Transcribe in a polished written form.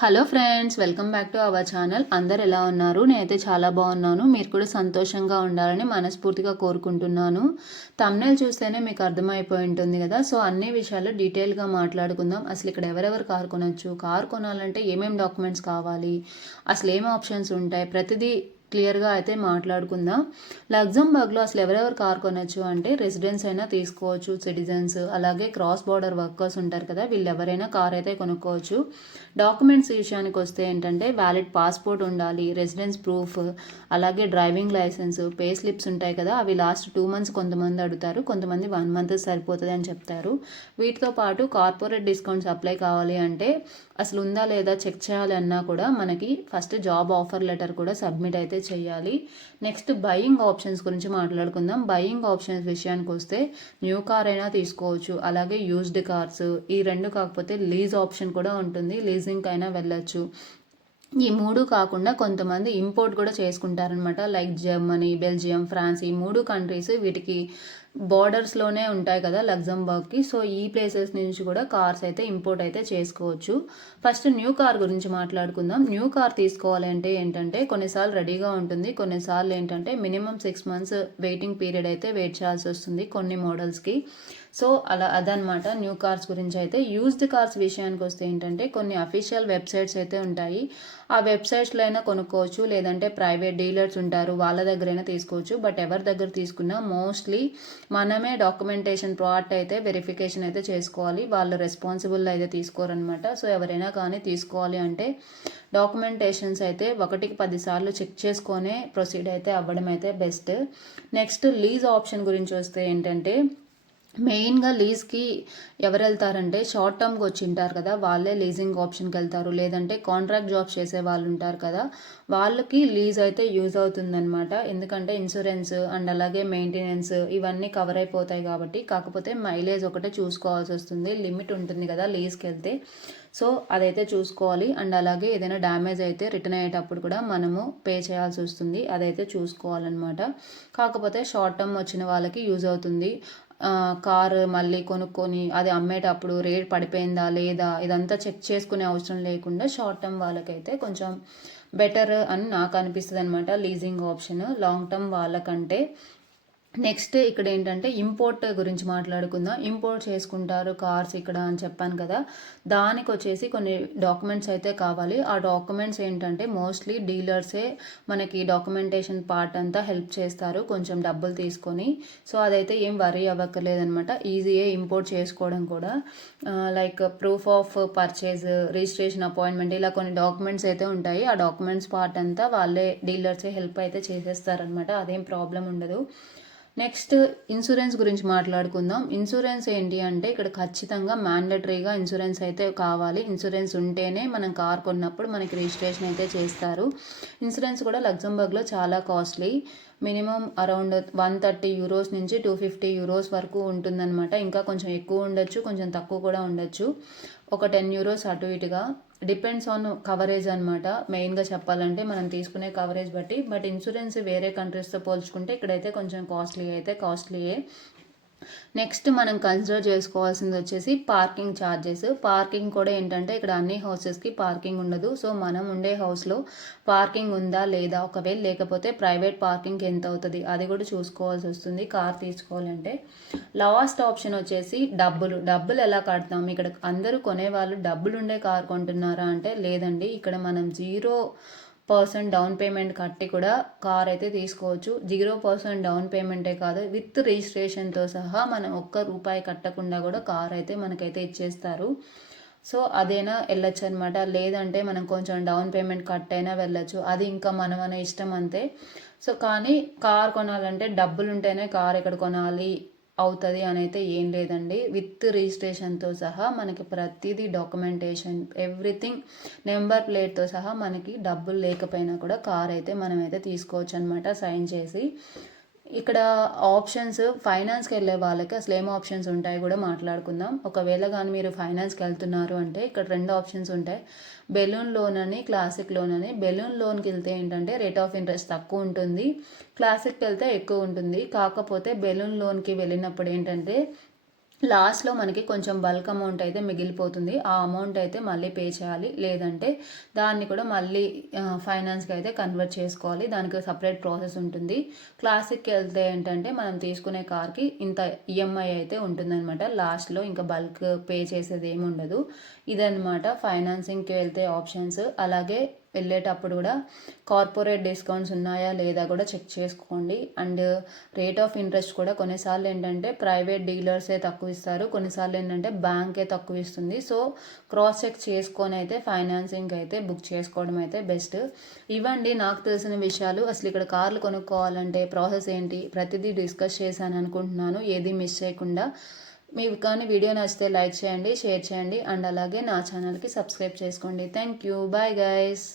Hello friends, welcome back to our channel. అందరు ఎలా ఉన్నారు? నేనైతే చాలా బాగున్నాను. మీరు కూడా సంతోషంగా ఉండాలని మనస్ఫూర్తిగా కోరుకుంటున్నాను. థంబ్నెయిల్ చూస్తేనే మీకు అర్థమైపోయి ఉంటుంది కదా. సో అన్ని విషయాలు డీటెయిల్గా మాట్లాడుకుందాం. అసలు ఇక్కడ ఎవరెవరు కార్ కొనొచ్చు, కార్ కొనాలంటే ఏమేమి డాక్యుమెంట్స్ కావాలి, అసలు ఏం ఆప్షన్స్ ఉంటాయి, ప్రతిదీ క్లియర్గా అయితే మాట్లాడుకుందాం. లగ్జంబర్గ్లో అసలు ఎవరెవరు కార్ కొనొచ్చు అంటే రెసిడెంట్స్ అయినా తీసుకోవచ్చు, సిటిజన్స్, అలాగే క్రాస్ బార్డర్ వర్కర్స్ ఉంటారు కదా, వీళ్ళు ఎవరైనా కార్ అయితే కొనుక్కోవచ్చు. డాక్యుమెంట్స్ విషయానికి వస్తే ఏంటంటే వ్యాలిడ్ పాస్పోర్ట్ ఉండాలి, రెసిడెన్స్ ప్రూఫ్, అలాగే డ్రైవింగ్ లైసెన్స్, పే స్లిప్స్ ఉంటాయి కదా, అవి లాస్ట్ 2 months కొంతమంది అడుగుతారు, కొంతమంది 1 month సరిపోతుంది అని చెప్తారు. వీటితో పాటు కార్పొరేట్ డిస్కౌంట్స్ అప్లై కావాలి అంటే అసలు ఉందా లేదా చెక్ చేయాలి అన్నా కూడా మనకి ఫస్ట్ జాబ్ ఆఫర్ లెటర్ కూడా సబ్మిట్ అయితే చేయాలి. నెక్స్ట్ బయింగ్ ఆప్షన్స్ గురించి మాట్లాడుకుందాం. బయింగ్ ఆప్షన్స్ విషయానికి వస్తే న్యూ కార్ అయినా తీసుకోవచ్చు, అలాగే యూజ్డ్ కార్స్, ఈ రెండు కాకపోతే లీజ్ ఆప్షన్ కూడా ఉంటుంది, లీజింగ్ అయినా వెళ్ళొచ్చు. ఈ 3 కాకుండా కొంతమంది ఇంపోర్ట్ కూడా చేసుకుంటారనమాట. లైక్ జర్మనీ, బెల్జియం, ఫ్రాన్స్, ఈ 3 కంట్రీస్ వీటికి బార్డర్స్లోనే ఉంటాయి కదా లగ్జంబర్గ్కి. సో ఈ ప్లేసెస్ నుంచి కూడా కార్స్ అయితే ఇంపోర్ట్ అయితే చేసుకోవచ్చు. ఫస్ట్ న్యూ కార్ గురించి మాట్లాడుకుందాం. న్యూ కార్ తీసుకోవాలంటే ఏంటంటే కొన్నిసార్లు రెడీగా ఉంటుంది, కొన్నిసార్లు ఏంటంటే మినిమం 6 months వెయిటింగ్ పీరియడ్ అయితే వెయిట్ చేయాల్సి వస్తుంది కొన్ని మోడల్స్కి. సో అదనమాట న్యూ కార్స్ గురించి. అయితే యూజ్డ్ కార్స్ విషయానికి వస్తే ఏంటంటే కొన్ని అఫీషియల్ వెబ్సైట్స్ అయితే ఉంటాయి, ఆ వెబ్సైట్స్లో అయినా కొనుక్కోవచ్చు, లేదంటే ప్రైవేట్ డీలర్స్ ఉంటారు వాళ్ళ దగ్గరైనా తీసుకోవచ్చు. బట్ ఎవరి దగ్గర తీసుకున్నా మోస్ట్లీ మనమే డాక్యుమెంటేషన్ పార్ట్ అయితే వెరిఫికేషన్ అయితే చేసుకోవాలి, వాళ్ళు రెస్పాన్సిబుల్ అయితే తీసుకోరనమాట. సో ఎవరైనా కానీ తీసుకోవాలి అంటే డాక్యుమెంటేషన్స్ అయితే 1కి 10 సార్లు చెక్ చేసుకొనే ప్రొసీడ్ అయితే అవ్వడం అయితే బెస్ట్. నెక్స్ట్ లీజ్ ఆప్షన్ గురించి వస్తే ఏంటంటే మెయిన్గా లీజ్కి ఎవరు వెళ్తారంటే షార్ట్ టర్మ్కి వచ్చి ఉంటారు కదా, వాళ్ళే లీజింగ్ ఆప్షన్కి వెళ్తారు, లేదంటే కాంట్రాక్ట్ జాబ్స్ చేసే వాళ్ళు ఉంటారు కదా, వాళ్ళకి లీజ్ అయితే యూజ్ అవుతుందన్నమాట. ఎందుకంటే ఇన్సూరెన్స్ అండ్ అలాగే మెయింటెనెన్స్ ఇవన్నీ కవర్ అయిపోతాయి కాబట్టి. కాకపోతే మైలేజ్ ఒకటే చూసుకోవాల్సి వస్తుంది, లిమిట్ ఉంటుంది కదా లీజ్కి వెళ్తే. సో అదైతే చూసుకోవాలి. అండ్ అలాగే ఏదైనా డ్యామేజ్ అయితే రిటర్న్ అయ్యేటప్పుడు కూడా మనము పే చేయాల్సి వస్తుంది, అదైతే చూసుకోవాలన్నమాట. కాకపోతే షార్ట్ టర్మ్ వచ్చిన వాళ్ళకి యూజ్ అవుతుంది. కారు మళ్ళీ కొనుక్కొని అది అమ్మేటప్పుడు రేట్ పడిపోయిందా లేదా ఇదంతా చెక్ చేసుకునే అవసరం లేకుండా షార్ట్ టర్మ్ వాళ్ళకైతే కొంచెం బెటర్ అని నాకు అనిపిస్తుంది అనమాట లీజింగ్ ఆప్షన్ లాంగ్ టర్మ్ వాళ్ళకంటే. నెక్స్ట్ ఇక్కడ ఏంటంటే ఇంపోర్ట్ గురించి మాట్లాడుకుందాం. ఇంపోర్ట్ చేసుకుంటారు కార్స్ ఇక్కడ అని చెప్పాను కదా, దానికి వచ్చేసి కొన్ని డాక్యుమెంట్స్ అయితే కావాలి. ఆ డాక్యుమెంట్స్ ఏంటంటే మోస్ట్లీ డీలర్సే మనకి డాక్యుమెంటేషన్ పార్ట్ అంతా హెల్ప్ చేస్తారు కొంచెం డబ్బులు తీసుకొని. సో అదైతే ఏం వరీ అవ్వక్కర్లేదనమాట, ఈజీయే ఇంపోర్ట్ చేసుకోవడం కూడా. Like proof of purchase, registration, appointment, ఇలా కొన్ని డాక్యుమెంట్స్ అయితే ఉంటాయి. ఆ డాక్యుమెంట్స్ పార్ట్ అంతా వాళ్ళే డీలర్సే హెల్ప్ అయితే చేసేస్తారనమాట, అదేం ప్రాబ్లం ఉండదు. నెక్స్ట్ ఇన్సూరెన్స్ గురించి మాట్లాడుకుందాం. ఇన్సూరెన్స్ ఏంటి అంటే ఇక్కడ ఖచ్చితంగా మ్యాండటరీగా ఇన్సూరెన్స్ అయితే కావాలి. ఇన్సూరెన్స్ ఉంటేనే మనం కార్ కొన్నప్పుడు మనకి రిజిస్ట్రేషన్ అయితే చేస్తారు. ఇన్సూరెన్స్ కూడా లగ్జంబర్గ్లో చాలా కాస్ట్లీ, మినిమం అరౌండ్ 130 euros నుంచి 250 euros వరకు ఉంటుందన్నమాట. ఇంకా కొంచెం ఎక్కువ ఉండొచ్చు, కొంచెం తక్కువ కూడా ఉండొచ్చు, ఒక 10 euros అటు ఇటుగా, డిపెండ్స్ ఆన్ కవరేజ్ అనమాట. మెయిన్గా చెప్పాలంటే మనం తీసుకునే కవరేజ్ బట్టి. బట్ ఇన్సూరెన్స్ వేరే కంట్రీస్తో పోల్చుకుంటే ఇక్కడైతే కొంచెం కాస్ట్లీయే. నెక్స్ట్ మనం కన్సిడర్ చేసుకోవాల్సింది వచ్చేసి పార్కింగ్ ఛార్జెస్. పార్కింగ్ కూడా ఏంటంటే ఇక్కడ అన్ని హౌసెస్కి పార్కింగ్ ఉండదు. సో మనం ఉండే హౌస్లో పార్కింగ్ ఉందా లేదా, ఒకవేళ లేకపోతే ప్రైవేట్ పార్కింగ్ ఎంత అవుతుంది అది కూడా చూసుకోవాల్సి వస్తుంది కార్ తీసుకోవాలంటే. లాస్ట్ ఆప్షన్ వచ్చేసి డబ్బులు ఎలా కడతాం. ఇక్కడ అందరూ కొనేవాళ్ళు డబ్బులు ఉండే కార్ కొంటున్నారా అంటే లేదండి, ఇక్కడ మనం 0% డౌన్ పేమెంట్ కట్టి కూడా కార్ అయితే తీసుకోవచ్చు. 0% డౌన్ పేమెంటే కాదు, విత్ రిజిస్ట్రేషన్తో సహా మనం ₹1 కట్టకుండా కూడా కార్ అయితే మనకైతే ఇచ్చేస్తారు. సో అదైనా వెళ్ళొచ్చు అనమాట. లేదంటే మనం కొంచెం డౌన్ పేమెంట్ కట్ అయినా వెళ్ళొచ్చు, అది ఇంకా మన ఇష్టం అంతే. సో కానీ కార్ కొనాలంటే డబ్బులు ఉంటేనే కార్ ఎక్కడ కొనాలి అవుతుంది అని అయితే ఏం లేదండి. విత్ రిజిస్ట్రేషన్తో సహా మనకి ప్రతిదీ డాక్యుమెంటేషన్ ఎవ్రీథింగ్ నెంబర్ ప్లేట్తో సహా మనకి డబ్బులు లేకపోయినా కూడా కార్ అయితే మనమైతే తీసుకోవచ్చు అనమాట సైన్ చేసి. ఇక్కడ ఆప్షన్స్ ఫైనాన్స్కి వెళ్ళే వాళ్ళకి అసలు ఏం ఆప్షన్స్ ఉంటాయి కూడా మాట్లాడుకుందాం. ఒకవేళ కానీ మీరు ఫైనాన్స్కి వెళ్తున్నారు అంటే ఇక్కడ 2 ఆప్షన్స్ ఉంటాయి, బెలూన్ లోన్ అని, క్లాసిక్ లోన్ అని. బెలూన్ లోన్కి వెళ్తే ఏంటంటే రేట్ ఆఫ్ ఇంట్రెస్ట్ తక్కువ ఉంటుంది, క్లాసిక్కి వెళ్తే ఎక్కువ ఉంటుంది. కాకపోతే బెలూన్ లోన్కి వెళ్ళినప్పుడు ఏంటంటే లాస్ట్‌లో మనకి కొంచెం బల్క్ అమౌంట్ అయితే మిగిలిపోతుంది. ఆ అమౌంట్ అయితే మళ్ళీ పే చేయాలి. లేదంటే దాన్ని కూడా మళ్ళీ ఫైనాన్స్‌కి అయితే కన్వర్ట్ చేసుకోవాలి. దానికి సెపరేట్ ప్రాసెస్ ఉంటుంది. క్లాసిక్‌కి వెళ్తే ఏంటంటే మనం తీసుకునే కార్‌కి ఇంత ఈఎంఐ అయితే ఉంటుందనమాట. లాస్ట్‌లో ఇంకా బల్క్ పే చేసేది ఏమి ఉండదు. ఇదనమాట ఫైనాన్సింగ్‌కి వెళ్తే ఆప్షన్స్. అలాగే వెళ్ళేటప్పుడు కూడా కార్పొరేట్ డిస్కౌంట్స్ ఉన్నాయా లేదా కూడా చెక్ చేసుకోండి. అండ్ రేట్ ఆఫ్ ఇంట్రెస్ట్ కూడా కొన్నిసార్లు ఏంటంటే ప్రైవేట్ డీలర్సే తక్కువ ఇస్తారు, కొన్నిసార్లు ఏంటంటే బ్యాంకే తక్కువ ఇస్తుంది. సో క్రాస్ చెక్ చేసుకొని అయితే ఫైనాన్సింగ్ అయితే బుక్ చేసుకోవడం అయితే బెస్ట్. ఇవ్వండి నాకు తెలిసిన విషయాలు. అసలు ఇక్కడ కార్లు కొనుక్కోవాలంటే ప్రాసెస్ ఏంటి ప్రతిదీ డిస్కస్ చేశాను అనుకుంటున్నాను, ఏది మిస్ చేయకుండా. మీకు కానీ వీడియో నచ్చితే లైక్ చేయండి, షేర్ చేయండి అండ్ అలాగే నా ఛానల్కి సబ్స్క్రైబ్ చేసుకోండి. Thank you, bye guys.